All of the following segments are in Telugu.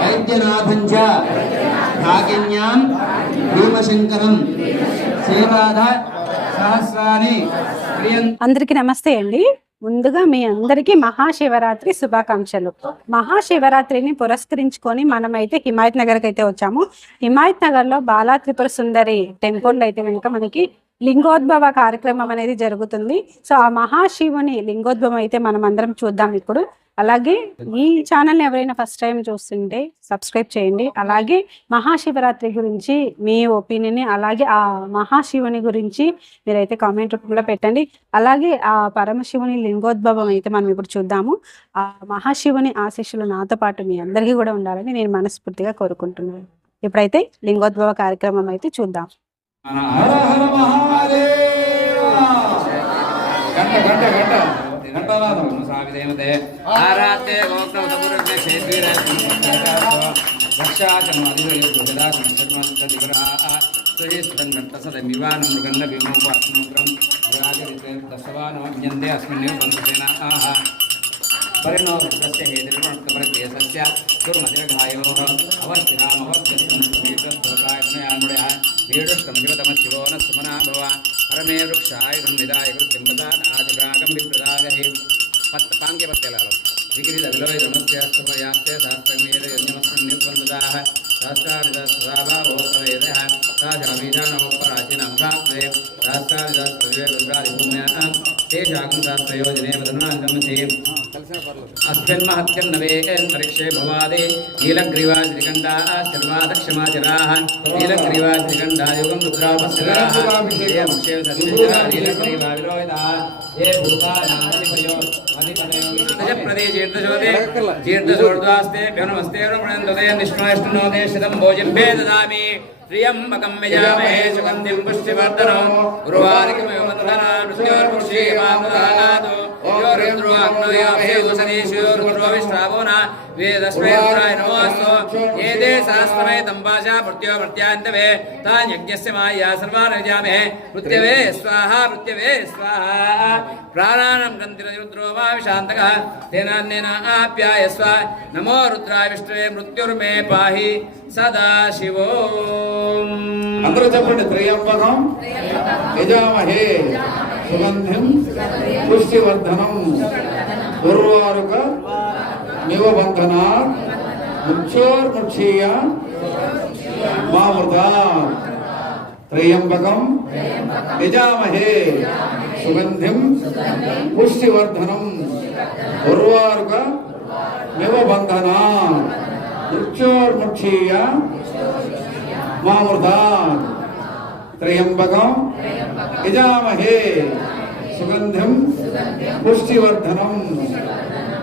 వైద్యనాథం చ భాగిన్యాం భీమశంకరం సేవాధ సహస్రాని. అందరికీ నమస్తే అండి. ముందుగా మీ అందరికీ మహాశివరాత్రి శుభాకాంక్షలు. మహాశివరాత్రిని పురస్కరించుకొని మనమైతే హిమాయత్ నగర్కి అయితే వచ్చాము. హిమాయత్ నగర్లో బాలా త్రిపుర సుందరి టెంపుల్ అయితే కనుక మనకి లింగోద్భవ కార్యక్రమం అనేది జరుగుతుంది. సో ఆ మహాశివుని లింగోద్భవం అయితే మనం అందరం చూద్దాం ఇప్పుడు. అలాగే ఈ ఛానల్ని ఎవరైనా ఫస్ట్ టైం చూస్తుంటే సబ్స్క్రైబ్ చేయండి. అలాగే మహాశివరాత్రి గురించి మీ ఒపీనియన్, అలాగే ఆ మహాశివుని గురించి మీరైతే కామెంట్ రూపంలో పెట్టండి. అలాగే ఆ పరమశివుని లింగోద్భవం అయితే మనం ఇప్పుడు చూద్దాము. ఆ మహాశివుని ఆశీస్సులు నాతో పాటు మీ అందరికీ కూడా ఉండాలని నేను మనస్ఫూర్తిగా కోరుకుంటున్నాను. ఇప్పుడైతే లింగోద్భవ కార్యక్రమం అయితే చూద్దాం. పరమే వృక్షాయుధం నిదాయ కృత్యంబదాన్ ఆదిరాగం విప్రదాగహే పాంగ్యపత్యలాలో విగిరిద విలోయ నమస్యాస్తమయాప్తే శాస్త్రమేద యజ్ఞమస్మిన్ నిర్బంధదాః శాస్త్రాదిదాస్త్రాభావోపవేదః తాజామీజానవపరాచినాంభాక్తే శాస్త్రాదిదాస్త్రవే రుద్రాదిభూమ్యాం తేజాగం శాస్త్రయోజనే వదనాంగమతే अस्मिन्महत्यन्नवेकन्तरिक्षे भवादे नीलग्रीवाज्रिगण्डाः सर्वादक्षमाचराः नीलग्रीवाज्रिगण्डायुगं रुद्रापस्थिराः ये मुक्षेव सन्निधिः नीलग्रीवाविलोहिताः ये भूतानामधिपयो अधिपदयो जीर्णशोदे जीर्णशोर्ध्वास्ते नमस्ते रमणन्दते निष्णाष्टनोदे शतं भोजम्भे ददामि त्र्यम्बकं यजामहे सुगन्धिं पुष्टिवर्धनं उर्वारुकमिव बन्धना मृत्योर्मुक्षीमामुदानादो रुद्रो अग्नोयाप्ते उशनीश्वरुद्रोविश्रावोना वेदस्मै रुद्राय नमोऽस्तु एते सहस्रमे तम्बाशा मृत्यो मृत्यान्तवे तान् यज्ञस्य माया सर्वान् यजामहे मृत्यवे स्वाहा प्राणानां गन्धिरुद्रो वा विशान्तकः तेनान्नेन आप्यायस्व नमो रुद्राय विष्णवे मृत्युर्मे पाहि सदा शिवो. అందరూ చెప్పండి. త్రయంబకం యజామహే సుగంధిం పుష్టివర్ధనం ఉర్వారుక నివబంధనాత్ ముక్షోర్ముక్షీయ మామృతాత్. త్రయంబకం యజామహే సుగంధిం పుష్టివర్ధనం ఉర్వారుక నివబంధనాత్ ముక్షోర్ముక్షీయ మామృతాత్. త్రయంబకం యజామహే సుగంధిం పుష్టివర్ధనం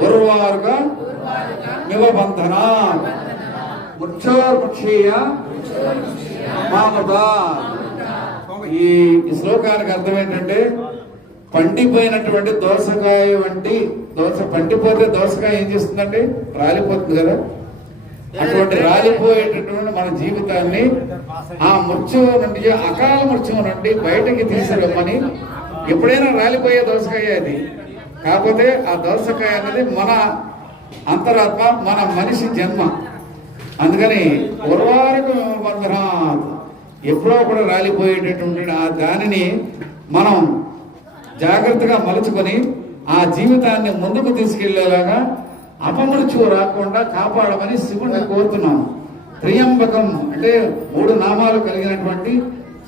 ఉర్వారుక నివబంధనాత్ ముక్షోర్ముక్షీయ మామృతాత్. ఈ శ్లోకానికి అర్థం ఏంటంటే, పండిపోయినటువంటి దోసకాయ వంటి పండిపోతే దోసకాయ ఏం చేస్తుందంటే రాలిపోతుంది కదా. అటువంటి రాలిపోయేటటువంటి మన జీవితాన్ని ఆ మృత్యువు నుండి, అకాల మృత్యువు నుండి బయటకి తీసుకురమ్మని. ఎప్పుడైనా రాలిపోయే దోసకాయ అది. కాకపోతే ఆ దోసకాయ అనేది మన అంతరాత్మ, మన మనిషి జన్మ. అందుకని ఉర్వారుక బంధన ఎప్పుడో కూడా రాలిపోయేటటువంటి ఆ దానిని మనం జాగ్రత్తగా మలుచుకొని ఆ జీవితాన్ని ముందుకు తీసుకెళ్లేలాగా అపమృత్యువు రాకుండా కాపాడమని శివుడిని కోరుతున్నాం. త్రయంబకం అంటే 3 నామాలు కలిగినటువంటి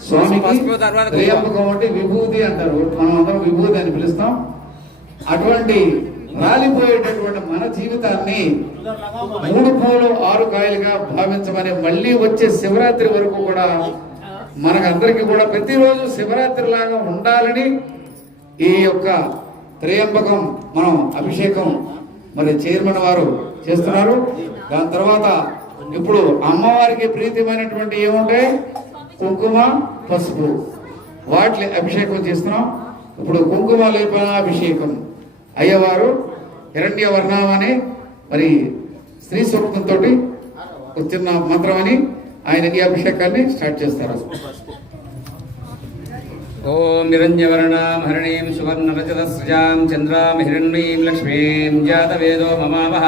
స్వామికి త్రయంబకం అంటే విభూతి అంటారు. మనం అందరం విభూతి అని పిలుస్తాం. అటువంటి రాలిపోయేటటువంటి మన జీవితాన్ని 3 పూలు 6 కాయలుగా భావించమని, మళ్ళీ వచ్చే శివరాత్రి వరకు కూడా మనకందరికీ కూడా ప్రతిరోజు శివరాత్రి లాగా ఉండాలని ఈ యొక్క త్రయంబకం మనం అభిషేకం మరి చైర్మన్ వారు చేస్తున్నారు. దాని తర్వాత ఇప్పుడు అమ్మవారికి ప్రీతిమైనటువంటి ఏముంటాయి, కుంకుమ, పసుపు, వాటి అభిషేకం చేస్తున్నాం. ఇప్పుడు కుంకుమ లేపనాభిషేకం అయ్యవారు హిరణ్య వర్ణమని మరి స్త్రీ సూక్తంతో చిన్న మంత్రం అని ఆయన ఈ అభిషేకాన్ని స్టార్ట్ చేస్తారు. ఓం నిరంజవర్ణాం హరిణీం సువర్ణరజతస్రజాం చంద్రాం హిరణ్మీం లక్ష్మీం జాతవేదో మమావహ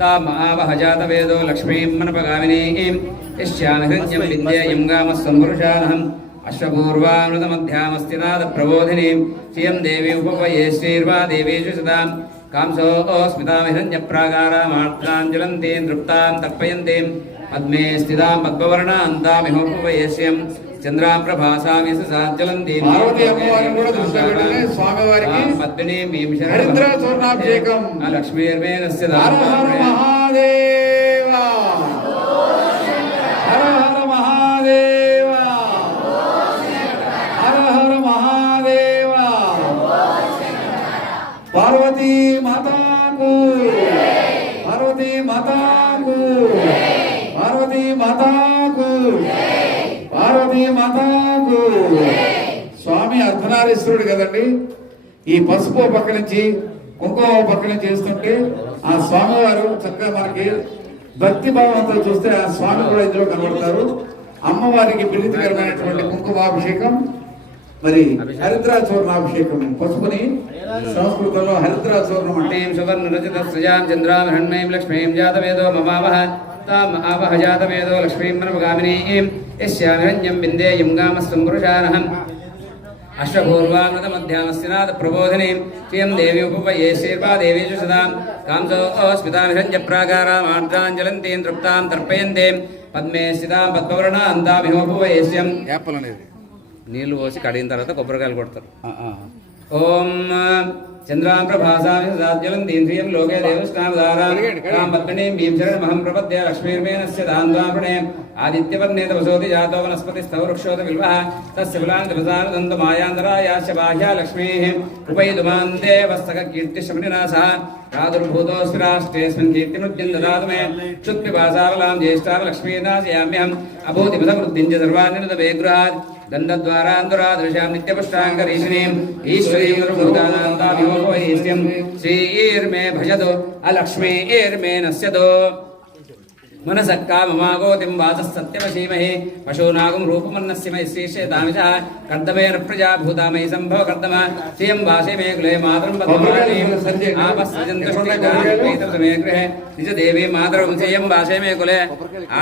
తాం మహావహ జాతవేదో లక్ష్మీం మనపగామినీం యస్యాం హిరణ్యం విద్యేయం గామస్సంపురుషానహం అశ్వపూర్వామృతమధ్యామస్తి నాద ప్రబోధినీం శ్రియం దేవీ ఉపవయే శ్రీర్వా దేవీషు సదాం కాంసో స్మితాం హిరణ్యప్రాకారామార్తాం జ్వలంతీం తృప్తాం తర్పయంతీం పద్మే స్థితాం పద్మవర్ణాంతామిహోపవయస్యం చంద్రాం ప్రభాసామి సజ్జలంతీం పార్వతీ అమ్మవారిని కూడా దృష్టిలో పెట్టుకుని స్వామివారికి పద్మినీం హరిద్ర చూర్ణాభిషేకం లక్ష్మీర్మేనస్య హర హర మహాదేవ హర హర మహాదేవ హర హర మహాదేవ పార్వతీ మాతాకు పార్వతీ మాతాకు పార్వతీ మాతాకు పార్వతీ మాతాకు. స్వామి అర్ధనారీశ్వరుడు కదండి. ఈ పసుపు పక్క నుంచి కుంకుమ పక్క నుంచి చేస్తుంటే ఆ స్వామివారు చక్కగా మనకి భక్తి భావంతో చూస్తే ఆ స్వామి కూడా ఇందులో కనబడతారు. అమ్మవారికి ప్రీతికరమైనటువంటి కుంకుమాభిషేకం, మరి హరిద్రాచూర్ణాభిషేకం. పసుపుని సంస్కృతంలో హరిద్రాచూర్ణం అంటే సువర్ణరజతస్రజాం చంద్రాం హిరణ్మయీం లక్ష్మీం జాతవేదో మమావహ తాం మహావహ జాతవేదో లక్ష్మీం మనపగామినీం యస్యాం హిరణ్యం విందేయం గామస్సంపురుషానహం అశ్వపూర్వామృతమధ్యామస్తి నాద ప్రబోధినీం శ్రియం దేవీ ఉపవయే శ్రీర్వా దేవీషు సదాం కాంసో స్మితాం హిరణ్యప్రాకారాం ఆర్ద్రాంజలంతీం తృప్తాం తర్పయంతీం పద్మే స్థితాం పద్మవర్ణాంతామిహోపవయస్యం యాపల్ అనేది నీళ్లు పోసి కడిగిన తర్వాత కొబ్బరికాయలు కొడతారు. ఓం చంద్రాం ప్రభాసామి సదాజ్వలంతీం శ్రియం లోకే దేవస్నామదారాం పద్మినీం భీం శరణమహం ప్రపద్య లక్ష్మీర్మేనస్య దాన్వాపణే ఆదిత్యవర్ణే తపసోతి జాతో వనస్పతిస్థౌ వృక్షోత బిల్వః తస్య ఫలాంతరసానదంత మాయాంతరాయాస్య బాహ్యా లక్ష్మీః ఉపైదుమాన్ దేవస్తక కీర్తిశమనినాసః ప్రాదుర్భూతోऽస్మి రాష్ట్రేऽస్మిన్ కీర్తిముద్యం దదాతు మే క్షుత్పిపాసావలాం జ్యేష్ఠావ లక్ష్మీనాశయామ్యహం అభూతిపదవృద్ధిం చ సర్వాన్నిరుతమే గృహాత్ గంధద్వారాంధురాదృశాం నిత్యపుష్టాంగరీషిణీం ఈశ్వరీం సర్వభూతానాంతామిహోపవయస్యం శ్రీర్మే భజతో అలక్ష్మీర్మే నశ్యతో మనసక్కామమాగోతిం వాచస్సత్యవశీమహి పశూనాగం రూపమన్నస్య మై శ్రీశేతామిషः కర్దమేన ప్రజా భూతామై సంభవ కర్దమ శ్రియం వాసే మే కులే మాతరం పద్మవాణీం ఆపస్సజంతుష్టిమే గృహే నిజ దేవీ మాతరం శ్రియం వాసే మే కులే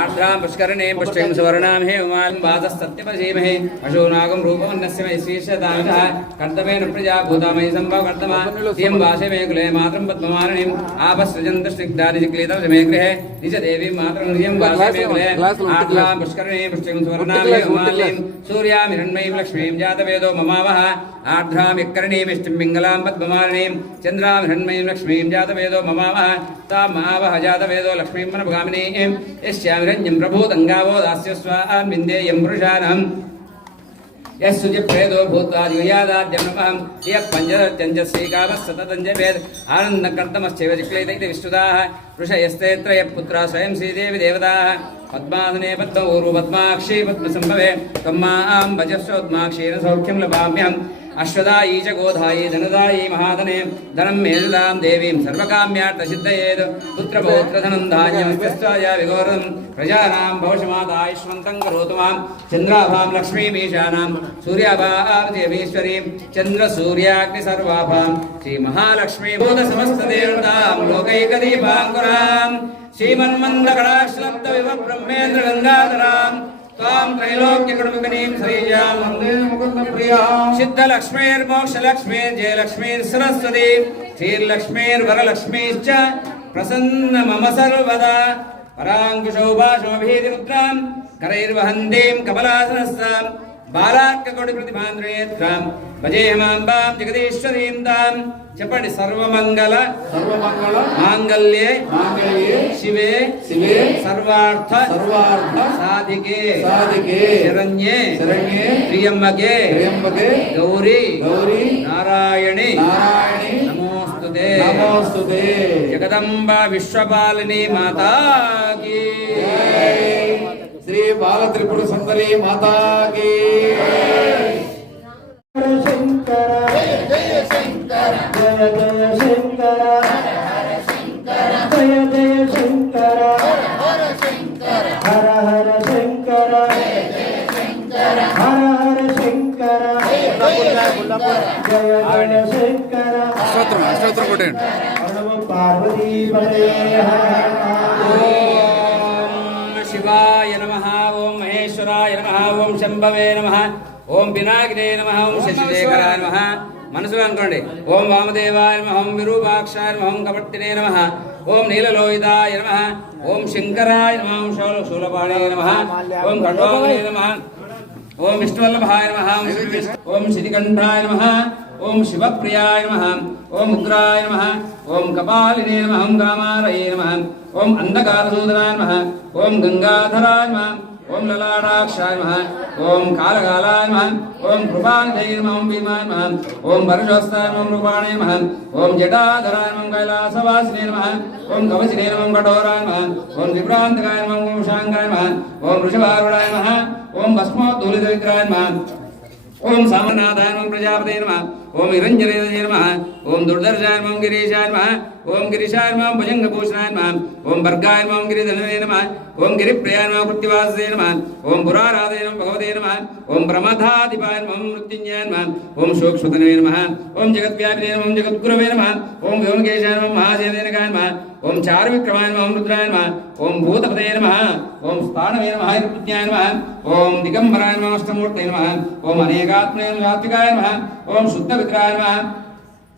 ఆర్ద్రాం పుష్కరిణీం పుష్టిం సువర్ణాం హే ఉమాం వాచస్సత్యవశీమహి పశూనాగం రూపమన్నస్య మై శ్రీశేతామిషः కర్దమేన ప్రజా భూతామై సంభవ కర్దమ శ్రియం వాసే మే కులే మాతరం పద్మవాణీం ఆపస్సజంతుష్టిమే గృహే నిజ దేవీ సూర్యామిరణ్మయీం లక్ష్మీం జాతవేదో మమావహ ఆర్ద్రామికరణీమిష్టిం పింగళాం పద్మమాలినీం చంద్రామిరణ్మయీం లక్ష్మీం జాతవేదో మమావహ తాం మహావహ జాతవేదో లక్ష్మీం మనపగామినీం యస్యామిరణ్యం ప్రభూతంగావో దాస్యస్వాం విందేయం పురుషానహం యస్సుజిప్రేదో భూత్వా దివ్యాదాద్యం నమః యః పంచదత్యంచ శ్రీకామः సతతం జపేద్ ఆనందకర్తమశ్చైవ జిక్లేత ఇది విష్ణుదాః ఋషయస్తే త్రయః పుత్రా స్వయం శ్రీదేవి దేవతాః పద్మాసనే పద్మఊరు పద్మాక్షీ పద్మసంభవే త్వమ్మాం భజస్వోద్మాక్షీణ సౌఖ్యం లభామ్యహం అశ్వదాయీ చ గోధాయీ ధనదాయీ మహాధనే ధనం మేధాం దేవీం సర్వకామ్యార్థ సిద్ధయేద్ పుత్రపౌత్రధనం ధాన్యమస్త్యాయ విగోరం ప్రజానాం భవిష్యమాదాయుష్మంతం కరోతు మాం చంద్రాభాం లక్ష్మీమీశానాం సూర్యాభామీశ్వరీం చంద్ర సూర్యాగ్ని సర్వాభాం శ్రీ మహాలక్ష్మీ భూత సమస్త దేవతాం లోకైకదీపాంకురాం శ్రీమన్మందకటాశ్లబ్ద వివ బ్రహ్మేంద్ర గంగాధరాం త్వాం త్రైలోక్యకుటుంబినీం శ్రీయాం వందే ముకుంద ప్రియాం సిద్ధలక్ష్మీర్మోక్షలక్ష్మీర్ జయలక్ష్మీర్ సరస్వతి శ్రీర్లక్ష్మీర్ వరలక్ష్మీశ్చ ప్రసన్న మమ సర్వదా పరాంకుశోభాషోభీతిముద్రాం కరైర్వహంతీం కమలాసనస్తాం బాలార్కకోటి ప్రతిమాంద్రేత్రాం భజేహమాంబాం జగదీశ్వరీం తాం చెప్పండి. సర్వమంగళ సర్వమంగళ మాంగళ్యే మాంగళ్యే శివే శివే సర్వార్థ సర్వార్థ సాధికే సాధికే శరణ్యే శరణ్యే త్ర్యంబకే త్ర్యంబకే గౌరీ గౌరీ నారాయణి నారాయణి నమోస్తుతే నమోస్తుతే జగదంబ విశ్వపాలిని మాతా కీ శ్రీ బాల త్రిపుర సుందరి మాతా కీ శంకర జయ శంకర జయ జయ శంకర హర శంకర జయ జయ శంకర హర శంకర హర హర శంకర జయ జయ శంకర హర హర శంకర జయ శంకర అష్టోత్తరం కొట్టండి. నమో పార్వతీపతే హర ఓం శివాయ నమః, ఓం మహేశ్వరాయ నమః, ఓం శంభవే నమః, ఓం పినాకినే నమః, ఓం శశిశేఖరాయ నమః. మనసులో అనుకోండి. ఓం వామదేవాయ నమః, ఓం విరూపాక్షాయ నమః, ఓం కపర్తినే నమః, ఓం నీలలోహితాయ నమః, ఓం శంకరాయ నమః, ఓం శూలపాణే నమః, ఓం ఖడ్గోమనే నమః, ఓం విష్ణువల్లభాయ నమః, ఓం శ్రీకంఠాయ నమః, ఓం శివప్రియాయ నమః, ఓం ఉగ్రాయ నమః, ఓం కపాలినే నమః, ఓం కామారయే నమః, ఓం అంధకారసూదనాయ నమః, ఓం గంగాధరాయ నమః, ఓం లలాటాక్షాయ నమః, ఓం కాలకాలాయ నమః, ఓం కృపానిధయే నమః, ఓం భీమాయ నమః, ఓం పరశోస్తాయ నమః, ఓం రూపాణే నమః, ఓం జటాధరాయ నమః, కైలాసవాసినే నమః, ఓం కవచినే నమః, కఠోరాయ నమః, ఓం విభ్రాంతకాయ నమః, ఓం శాంగాయ నమః, ఓం వృషభారుడాయ నమః, ఓం భస్మోద్ధూలిత విగ్రహాయ నమః, ఓం సామనాథాయ నమః, ప్రజాపతే నమః, ఓం నిరంజనాయ నమః, ఓం దుర్దర్శాయ నమః, గిరీశాయ నమః, ఓం గిరీశాయ నమః, భుజంగభూషణాయ నమః, ఓం భర్గాయ నమః, గిరిధనవే నమః, ఓం గిరిప్రియాయ నమః, కృత్తివాసే నమః, ఓం పురారాధే నమః, భగవతే నమః, ఓం ప్రమథాధిపాయ నమః, మృత్యుంజయాయ నమః, ఓం సూక్ష్మతనవే నమః, ఓం జగద్వ్యాపినే నమః, ఓం జగద్గురవే నమః, ఓం వ్యోమకేశాయ నమః, మహాసేనకాయ నమః, ఓం చారువిక్రమాయ నమః, ఓం రుద్రాయ నమః, ఓం భూతపతే నమః, ఓం స్థానవే నమః, హరిపుత్యాయ నమః, ఓం దిగంబరాయ నమః, అష్టమూర్తయే నమః, ఓం అనేకాత్మనే నమః, సాత్వికాయ నమః, ఓం శుద్ధ విగ్రహాయ నమః,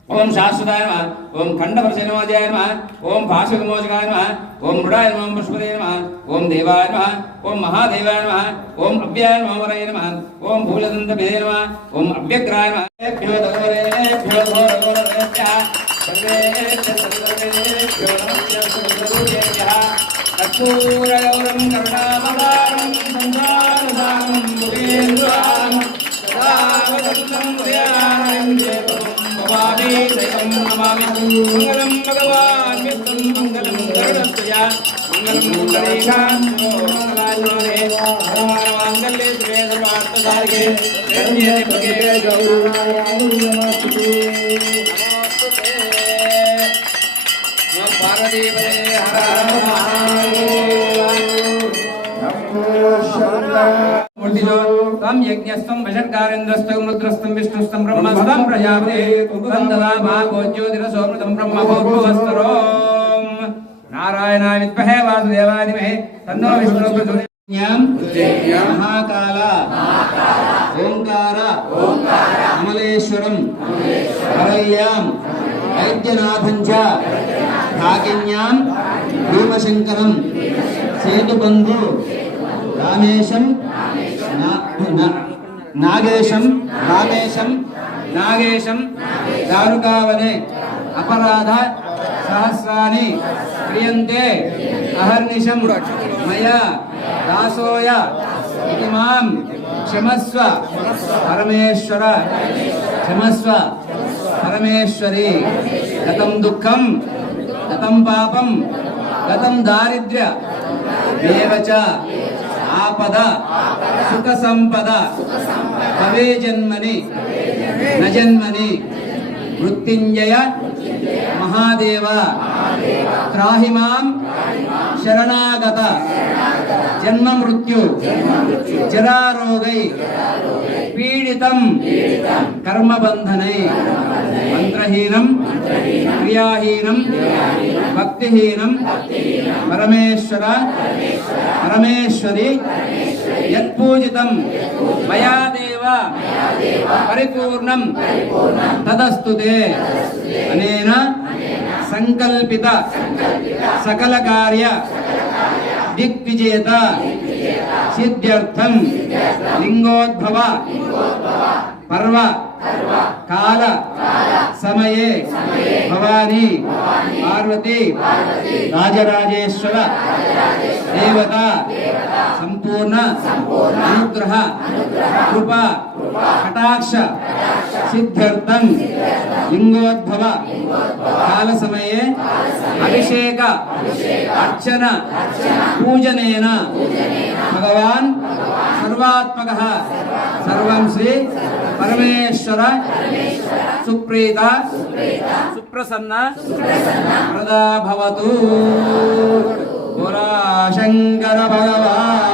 ఓం శాశ్వతాయ నమః, ఓం ఖండపరిశనోజాయ నమః, ఓం పాశవిమోచకాయ నమః, ఓం మృడాయ నమః, ఓం పుష్పదే నమః, ఓం దేవాయ నమః, ఓం మహాదేవాయ నమః, ఓం అవ్యాయ నమః, వరయ నమః, ఓం భూలదంతభిదే నమః, ఓం అవ్యగ్రాయ నమః. భ్యో దగవరేభ్యో ఘోరఘోరభ్యః సర్వేభ్యః సర్వదేభ్యో నమః సర్వదేభ్యః కర్పూరగౌరం కరుణావతారం సంసారసారం భువేంద్రాం సదావదంతం హృదయానయం భవామి దైవం నమామి. మంగళం భగవాన్ విష్ణుం మంగళం గరుడధ్వజ మంగళం పుండరీకాక్షో మంగళాయతే సర్వమంగళే శివే సర్వార్థసాధికే శరణ్యే త్ర్యంబకే గౌరీ నమోస్తుతే. నమో పార్వతీపతే హర హర మూర్తిలో తం యజ్ఞస్థం వషట్కారేంద్రస్థం రుద్రస్థం విష్ణుస్థం బ్రహ్మస్థం ప్రజాపతే తం దదా భాగోజ్యోతిరసోమృతం బ్రహ్మభూర్భువస్సరోం. నారాయణాయ విద్మహే వాసుదేవాయ ధీమహి తన్నో విష్ణుః ప్రచోదయాత్. మహాకాల ఓంకార అమలేశ్వరం కరళ్యాం వైద్యనాథం చ కాకిన్యాం భీమశంకరం సేతుబంధు రామేశం నాగేశం దారుకావనే అపరాధ సహస్రాని క్రియంతే అహర్నిశం మయా దాసోయ ఇతి మాం క్షమస్వ పరమేశ్వర క్షమస్వ పరమేశ్వరి. గతం దుఃఖం గతం పాపం గతం దారిద్ర్య దేవచ ఆపద సుఖ సంపద భవే జన్మని నజన్మని. మృత్యుంజయ మహాదేవ త్రాహి మాం శరణాగత జన్మ మృత్యు జరారోగై పీడితం కర్మబంధనై. మంత్రహీనం క్రియాహీనం భక్తిహీనం పరమేశ్వర పరమేశ్వరి యత్పూజితం మయా దేవ పరిపూర్ణం తదస్తుతే. అనేన సంకల్పిత సకల కార్య దిగ్విజేత సిద్ధ్యర్థం లింగోద్భవ పర్వ కాల సమయే భవానీ పార్వతీ రాజరాజేశ్వర దేవత సంపూర్ణ అనుగ్రహ కృప కటాక్ష సిద్ధ్యర్థం లింగోద్భవ కాల సమయే అభిషేక అర్చన పూజనేన భగవాన్ సర్వాత్మకః సర్వం శ్రీ పరమేశ్వర సుప్రీత సుప్రసన్న ప్రదా భవతు. పురా శంకర భగవాన్